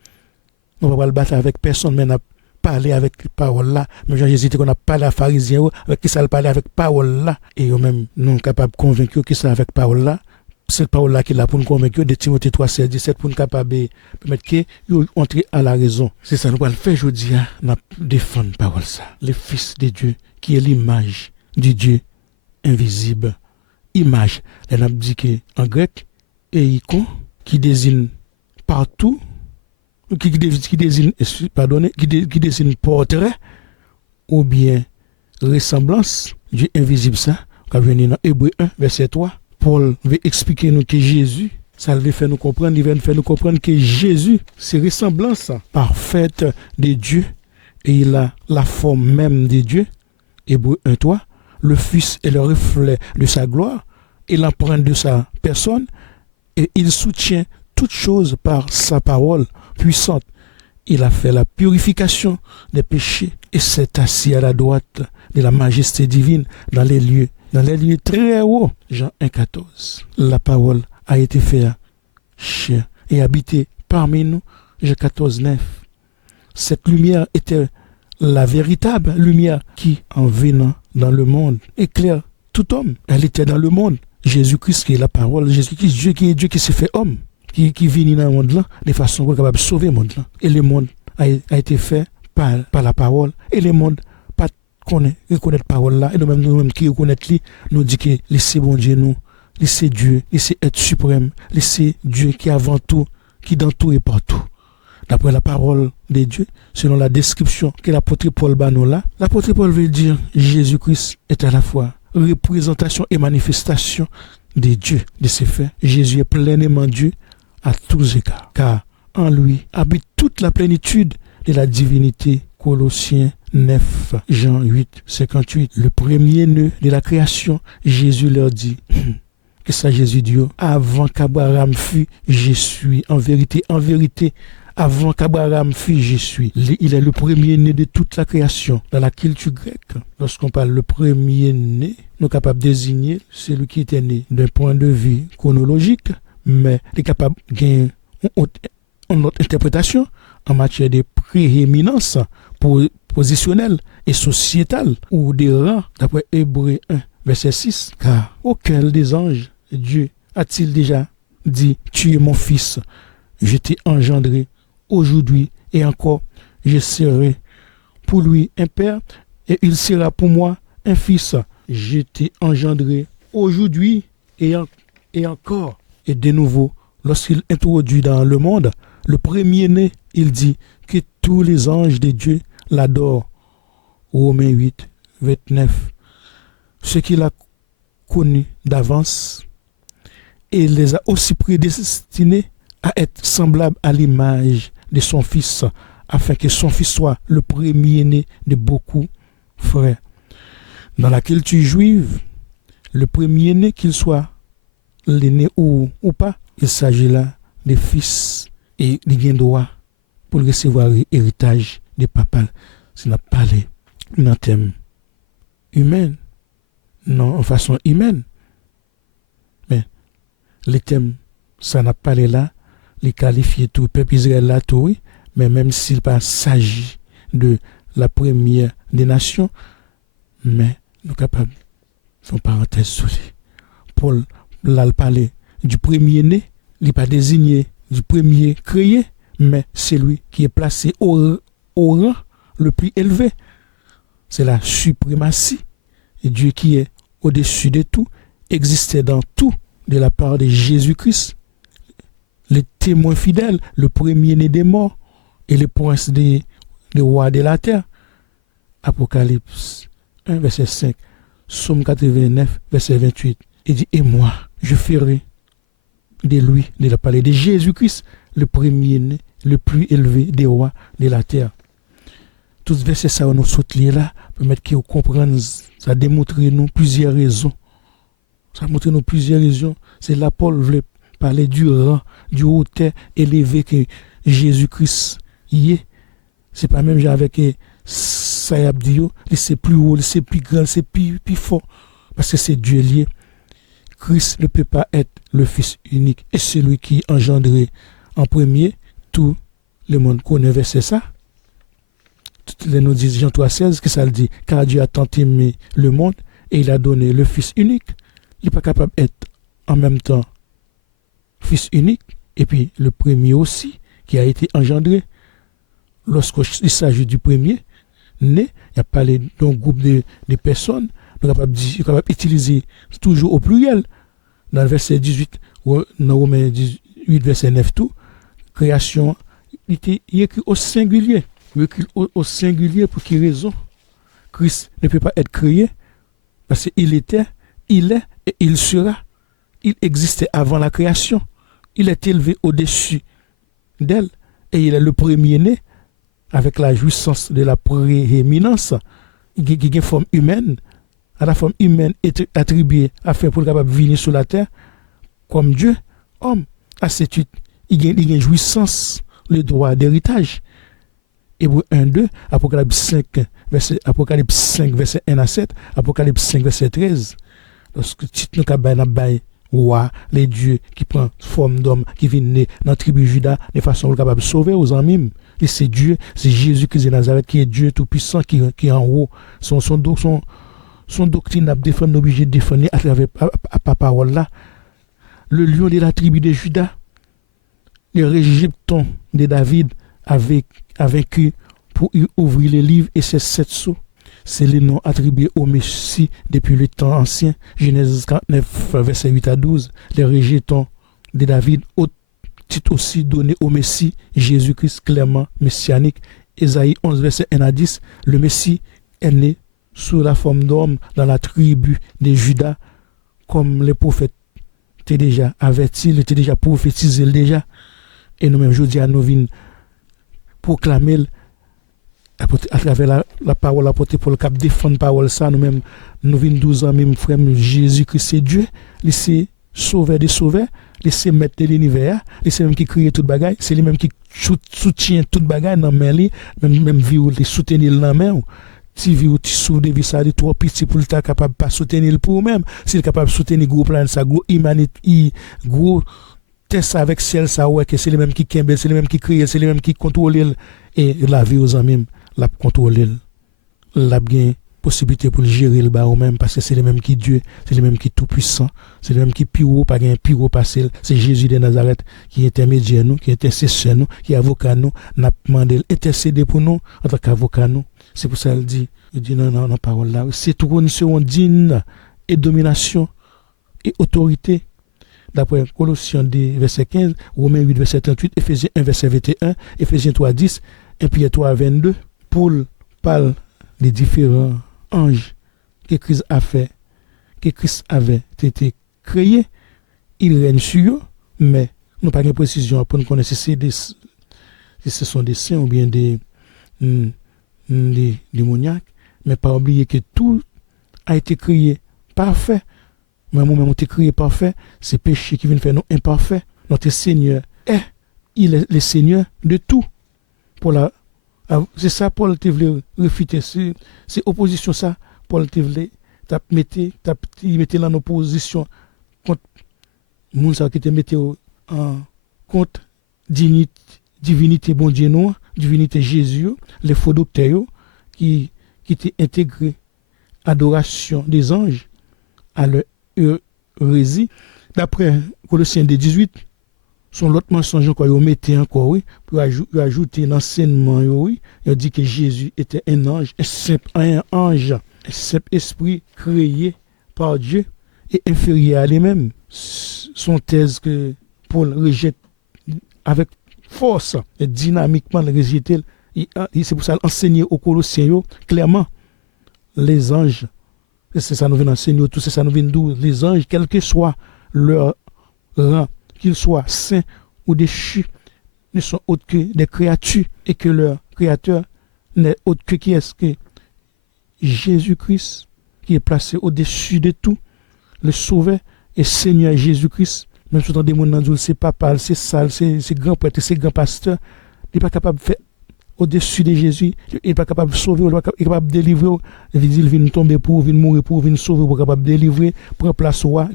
on va pas le battre avec personne mais on a parlé avec parole là mais Jésus dit qu'on a parlé à pharisiens avec qui ça le parler avec parole là et eux même non capable convaincre qui ça avec parole là cette parole là qui là pour nous convaincre de Timothée 3:17 pour nous capable permettre que yo entrer à la raison c'est ça nous va le faire aujourd'hui n'a défendre parole ça le fils de Dieu qui est l'image du Dieu invisible image elle a dit que en grec eikon qui désigne partout, qui désigne portrait ou bien ressemblance, Dieu invisible ça, quand venir dans Hébreux 1, verset 3, Paul veut expliquer nous que Jésus, ça veut faire nous comprendre, il veut faire nous comprendre que Jésus, c'est ressemblance parfaite de Dieu et il a la forme même de Dieu, Hébreux 1, 3, le Fils est le reflet de sa gloire et l'empreinte de sa personne, et il soutient toutes choses par sa parole puissante. Il a fait la purification des péchés et s'est assis à la droite de la majesté divine dans les lieux très hauts. Jean 1,14. La parole a été faite chair et habité parmi nous. Jean 14,9. Cette lumière était la véritable lumière qui, en venant dans le monde, éclaire tout homme. Elle était dans le monde. Jésus-Christ qui est la parole, Jésus-Christ, Dieu qui s'est fait homme, qui vient dans le monde là, de façon qu'on est capable de sauver le monde là. Et le monde a été fait par la parole. Et le monde pas reconnaître la parole là. Et nous-mêmes qui reconnaissons lui, nous dit que laissez bon Dieu nous, laissez Dieu, laissez être suprême, laissez Dieu qui est avant tout, qui dans tout et partout. D'après la parole de Dieu, selon la description que l'apôtre Paul Bano là, l'apôtre Paul veut dire Jésus-Christ est à la fois représentation et manifestation de Dieu, de ses faits. Jésus est pleinement Dieu à tous égards, car en lui habite toute la plénitude de la divinité. Colossiens 9, Jean 8, 58. Le premier-né de la création, Jésus leur dit, que ça Jésus dit, avant qu'Abraham fût, je suis. En vérité, avant qu'Abraham fût, je suis. Il est le premier-né de toute la création. Dans la culture grecque, lorsqu'on parle le premier-né, nous sommes capables de désigner celui qui était né d'un point de vue chronologique, mais est capable de gagner une autre interprétation en matière de prééminence positionnelle et sociétale ou des rangs, d'après Hébreux 1, verset 6. Car auquel des anges Dieu a-t-il déjà dit, tu es mon fils, je t'ai engendré aujourd'hui et encore je serai pour lui un père et il sera pour moi un fils. Je t'ai engendré aujourd'hui et encore. Et de nouveau, lorsqu'il introduit dans le monde le premier-né, il dit que tous les anges de Dieu l'adorent. Romains 8, 29. Ce qu'il a connu d'avance et les a aussi prédestinés à être semblables à l'image de son fils, afin que son fils soit le premier-né de beaucoup frères. Dans la culture juive, le premier-né, qu'il soit l'aîné ou pas, il s'agit là des fils et des gains droit pour recevoir l'héritage des papas. C'est n'a pas un thème humain, non en façon humaine, mais les thèmes, ça n'a pas là, les qualifier tout, peuple Israël là tout, oui, mais même s'il pas s'agit de la première des nations, mais nous capables faire parenthèse sur lui. Paul l'a parlé du premier-né, il n'est pas désigné du premier créé, mais c'est lui qui est placé au rang le plus élevé. C'est la suprématie. Et Dieu qui est au-dessus de tout, existait dans tout de la part de Jésus-Christ, le témoin fidèle, le premier-né des morts et le prince des rois de la terre. Apocalypse 1, verset 5, Psaume 89, verset 28. Il dit, et moi, je ferai de lui, de la parler de Jésus-Christ, le premier-né, le plus élevé des rois de la terre. Tous ces versets, ça, nous saute là, permettre qu'ils comprennent, ça démontre nous plusieurs raisons. Ça montre nous plusieurs raisons. C'est là Paul voulait parler du rang, du hauteur élevé que Jésus-Christ y est. C'est pas même avec Sayab Dio, c'est plus haut, c'est plus grand, c'est plus fort. Parce que c'est Dieu lié. Christ ne peut pas être le Fils unique et celui qui engendré en premier. Tout le monde connaît verset ça. Toutes les nous disent Jean 3,16 que ça le dit. Car Dieu a tant aimé le monde et il a donné le Fils unique. Il n'est pas capable d'être en même temps Fils unique et puis le premier aussi qui a été engendré. Lorsqu'il s'agit du premier né, il y a parlé d'un groupe de personnes. Nous sommes capables d'utiliser toujours au pluriel. Dans le verset 18, dans Romains 18, verset 9, tout, création, il est écrit au singulier. Il est écrit au singulier pour quelle raison? Christ ne peut pas être créé parce qu'il était, il est et il sera. Il existait avant la création. Il est élevé au-dessus d'elle et il est le premier-né avec la jouissance de la prééminence. Il a une forme humaine. À la forme humaine est attribuée afin pour le capable venir sur la terre comme Dieu. homme. À cette il y a jouissance, le droit d'héritage. Hébreux 1, 2, Apocalypse 5, verset 1 à 7, Apocalypse 5, verset 13. Lorsque titre nous kabay roi, les dieux qui prend forme d'homme, qui vient né dans la tribu Juda, de façon capable de sauver aux amis. Et c'est Dieu, c'est Jésus-Christ de Nazareth qui est Dieu tout-puissant, qui est en haut. Son doctrine a défendu, obligé de défendre à travers la parole là. Le lion de la tribu de Juda, le régipton de David a vaincu pour y ouvrir les livres et ses 7 sceaux. C'est le nom attribué au Messie depuis le temps ancien. Genèse 49, verset 8 à 12. Les rejetons de David, au titre aussi donné au Messie, Jésus-Christ clairement messianique. Ésaïe 11, verset 1 à 10. Le Messie est né sous la forme d'homme dans la tribu de Juda, comme les prophètes étaient déjà avertis, étaient déjà prophétisés déjà. Et nous-mêmes, aujourd'hui, nous venons proclamer à travers la parole apportée pour le cap défendre parole ça, nous-mêmes, nous venons 12 ans, même frère Jésus-Christ, c'est Dieu, c'est sauveur des sauveurs, c'est maître de l'univers, c'est même qui crée toute bagaille, c'est lui-même qui soutient toute bagaille dans la main, même vie où il soutenir dans la main. Si vie où tu souffres de vie, ça, de trop petit pour être capable de pas soutenir pour même, s'il est capable de soutenir gros plan, ça, gros humanité, gros test avec ciel, ça, ouais, que c'est les mêmes qui kembe, c'est les mêmes qui crée, c'est les mêmes qui contrôlent, et la vie aux amis, la contrôler, la bien possibilité pour le gérer le bas ou même parce que c'est les mêmes qui Dieu, c'est les mêmes qui tout puissant, c'est les mêmes qui pire pas gain pire passé, c'est Jésus de Nazareth qui est intermédiaire nous, qui est intercesseur nous, qui est avocat nous, n'a demandé intercéder pour nous en tant qu'avocat nous. C'est pour ça qu'il dit non parole là, c'est tout une seconde digne et domination et autorité. D'après Colossiens 2, verset 15, Romains 8, verset 38, Éphésiens 1, verset 21, Éphésiens 3, 10, 1 Pierre 3, 22, Paul parle des différents anges que Christ a fait, que Christ avait été créé. Il règne sur eux, mais nous n'avons pas de précision pour nous connaître si ce sont des saints ou bien des démoniaques, mais pas oublier que tout a été créé parfait. Mais moi-même, on été créé parfait, c'est péché qui vient faire nous imparfaits. Notre Seigneur il est le Seigneur de tout. C'est ça, Paul te voulait refuter. C'est opposition ça, Paul te voulait mettre en opposition contre moun sa qui te mette en contre divinité bon Dieu nous, divinité Jésus, les faux docteurs qui étaient intégrés adoration des anges à leur hérésie. D'après Colossiens 18, son l'autre mensonge encore il mettait encore oui pour ajouter l'enseignement oui, il dit que Jésus était un ange, un simple esprit créé par Dieu et inférieur à lui-même. Son thèse que Paul rejette avec force et dynamiquement le rejeter, c'est pour ça enseigner aux Colossiens clairement les anges, c'est ça nous vient enseigner tout, c'est ça nous vient d'où les anges quel que soit leur rang, qu'ils soient saints ou déchus, ne sont autres que des créatures et que leur créateur n'est autre que qui est-ce que Jésus-Christ qui est placé au-dessus de tout, le Sauveur et Seigneur Jésus-Christ. Même si on des gens dans c'est papa, c'est sale, c'est grand prêtre, c'est grand pasteur, il n'est pas capable de faire au-dessus de Jésus, il n'est pas capable de sauver, il n'est pas capable de délivrer, il vient tomber pour, il vient mourir pour, il vient sauver, pour capable de délivrer, prendre place roi,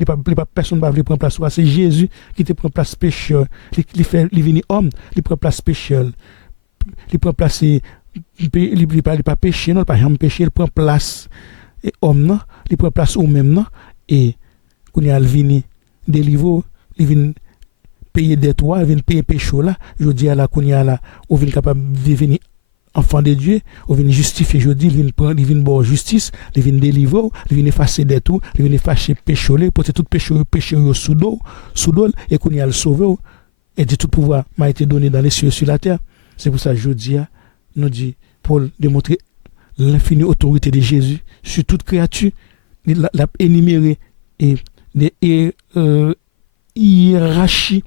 personne ne va venir prendre place roi, c'est Jésus qui te prend place pécheur, il vient homme, il prend place pécheur, il prend place, il pas péché, non, il pas jamais péché, il prend place et homme, non, il prend place au même, non, et quand il vient délivrer, il vient payer des toits, il vient payer péché là, je dis à la kounya là, ou vient capable de devenir enfant de Dieu, ou vient justifier, je dis, il vient bon justice, il vient délivrer, il vient effacer des tout, il vient effacer péché là, pour tout péché sous d'eau, et qu'on y a le sauver, et dit tout pouvoir m'a été donné dans les cieux sur la terre. C'est pour ça que je dis, nous dit Paul démontrer l'infinie autorité de Jésus sur toute créature, l'a énuméré et des hiérarchies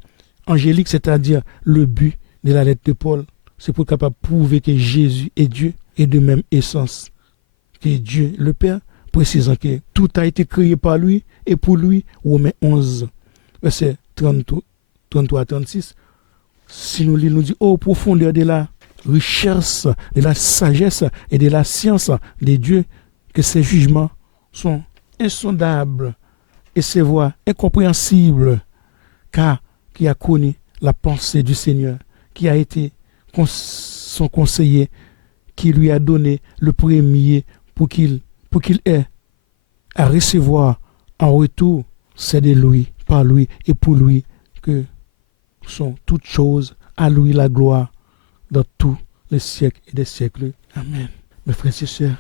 angélique, c'est-à-dire le but de la lettre de Paul, c'est pour capable prouver que Jésus est Dieu et de même essence que Dieu le Père, précisant que tout a été créé par lui et pour lui. Romains 11, verset 33-36, si nous lisons, nous dit, ô profondeur de la richesse, de la sagesse et de la science des dieux, que ses jugements sont insondables et ses voies incompréhensibles, car qui a connu la pensée du Seigneur, qui a été son conseiller, qui lui a donné le premier pour qu'il ait à recevoir en retour, c'est de lui, par lui et pour lui que sont toutes choses, à lui la gloire dans tous les siècles et des siècles. Amen. Mes frères et sœurs,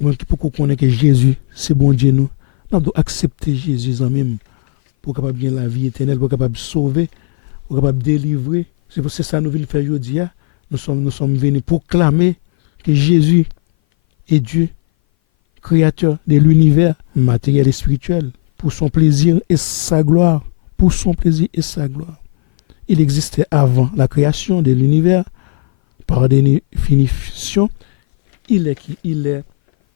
même qui pour qu'on connaisse que Jésus, c'est bon Dieu nous, nous devons accepter Jésus en même pour capable bien la vie éternelle, pour capable sauver, pour capable délivrer. C'est ça que nous venons faire aujourd'hui. Nous sommes venus proclamer que Jésus est Dieu, créateur de l'univers matériel et spirituel, pour son plaisir et sa gloire. Pour son plaisir et sa gloire. Il existait avant la création de l'univers. Par définition, il est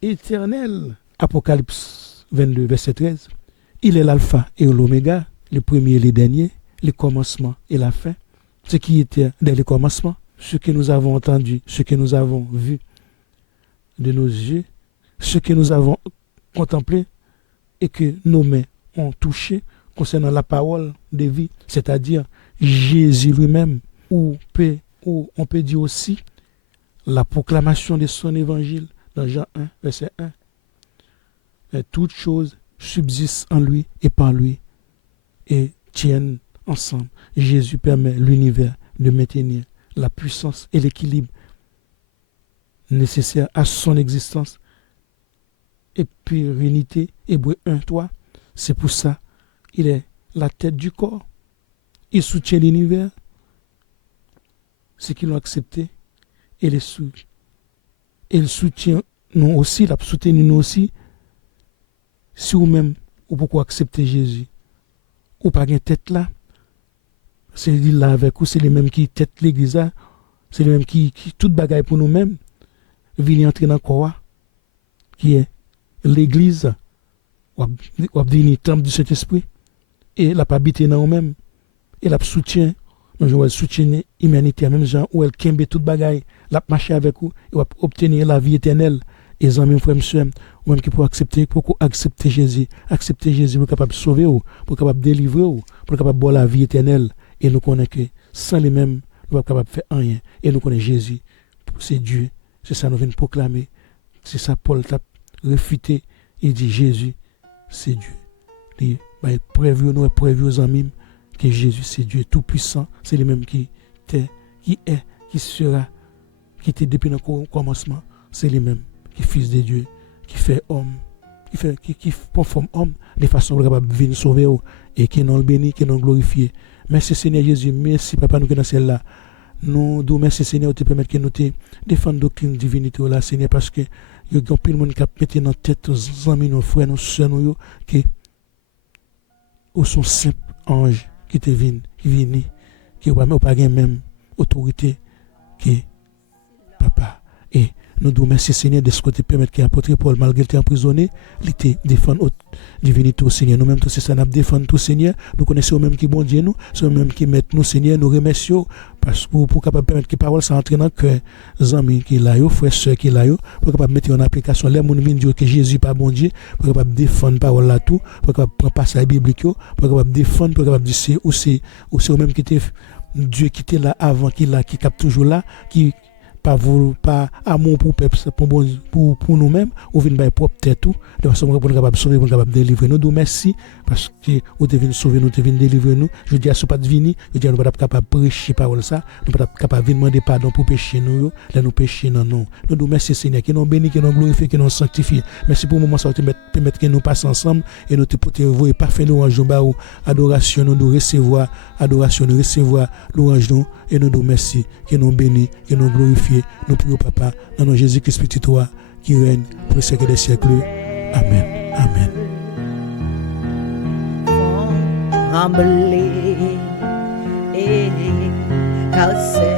éternel. Apocalypse 22, verset 13. Il est l'alpha et l'oméga, le premier et le dernier, le commencement et la fin. Ce qui était dès le commencement, ce que nous avons entendu, ce que nous avons vu de nos yeux, ce que nous avons contemplé et que nos mains ont touché concernant la parole de vie, c'est-à-dire Jésus lui-même, ou on peut dire aussi la proclamation de son évangile dans Jean 1, verset 1. Et toutes choses subsistent en lui et par lui et tiennent ensemble. Jésus permet l'univers de maintenir la puissance et l'équilibre nécessaires à son existence et pérennité. Hébreux 1:3. C'est pour ça il est la tête du corps. Il soutient l'univers. Ceux qui l'ont accepté et il soutient nous aussi, il a soutenu nous aussi. Si vous-même, ou pourquoi accepter Jésus, ou pas une tête là, c'est lui là avec vous, c'est les mêmes qui tête l'église là, c'est les mêmes qui tout bagaille pour nous-mêmes, venir entrer dans le corps, qui est l'église, ou venir temple du Saint-Esprit, et la pas habiter dans nous-mêmes, et la soutient, nous elle soutient l'humanité, même gens où elle kembe tout bagaille, la marcher avec vous, et obtenir la vie éternelle. Et les amis, frères et sœurs, ou même qui pour accepter Jésus pour capable de sauver, pour capable de délivrer, pour capable de boire la vie éternelle. Et nous connaissons que sans les mêmes, nous ne sommes pas capables de faire rien. Et nous connaissons Jésus, c'est Dieu. C'est ça que nous venons proclamer. C'est ça Paul t'a réfuté. Il dit Jésus, c'est Dieu. Il prévu aux amis que Jésus, c'est Dieu tout-puissant. C'est lui-même qui est, qui sera, qui était depuis le commencement. C'est lui-même qui est fils de Dieu, qui fait homme, qui forme homme, de façon capable de venir sauver et qui nous bénit, qui nous glorifie. Merci Seigneur Jésus, merci Papa nous qui dans celle-là. Nous devons merci Seigneur de permettre que nous te défendre doctrine divinité là Seigneur parce que il y a plein de monde qui a pété dans tête aux amis nos frères nos sœurs nous qui sont simples anges qui te viennent qui ont pas même autorité que Papa. Et nous devons merci Seigneur de ce côté permettre que l'apôtre Paul, malgré qu'il était emprisonné, il était défendre notre divinité au Seigneur. Nous-mêmes, tout c'est ça, nous défendons tout Seigneur. Nous connaissons même qui bon Dieu nous, c'est eux-mêmes qui mettent nous Seigneur, nous remercions parce que pour capable permettre que la parole s'entre dans le cœur des amis qui là, frères, sœurs qui là, pour capable mettre en application les gens qui viennent dire que Jésus pas bon Dieu, pour capable défendre la parole là tout, pour capable prendre passage biblique, pour capable défendre, pour capable dire c'est eux-mêmes qui étaient Dieu qui était là avant, qui capte toujours là, qui pas amour pour peuple pour nous-mêmes ou venir par propre tête tout de façon pour capable sauver pour capable délivrer nous. Merci parce que vous devez nous sauver nous devez délivrer nous. Je dis à ce pas de venir, je dis nous pas capable prêcher parole ça, nous pas capable demander pardon pour pécher nous là nous pécher non nous merci Seigneur qui nous bénit qui nous glorifie qui nous sanctifie. Merci pour le moment ça permettre que nous passions ensemble et nous te porter voix et parfait louange nous adoration nous recevoir adoration nous recevoir louange nous et nous merci qui nous bénit qui nous glorifie. Nous prions Papa dans le nom de Jésus-Christ petit toi qui règne pour les siècles des siècles. Amen. Amen. Trembler, car c'est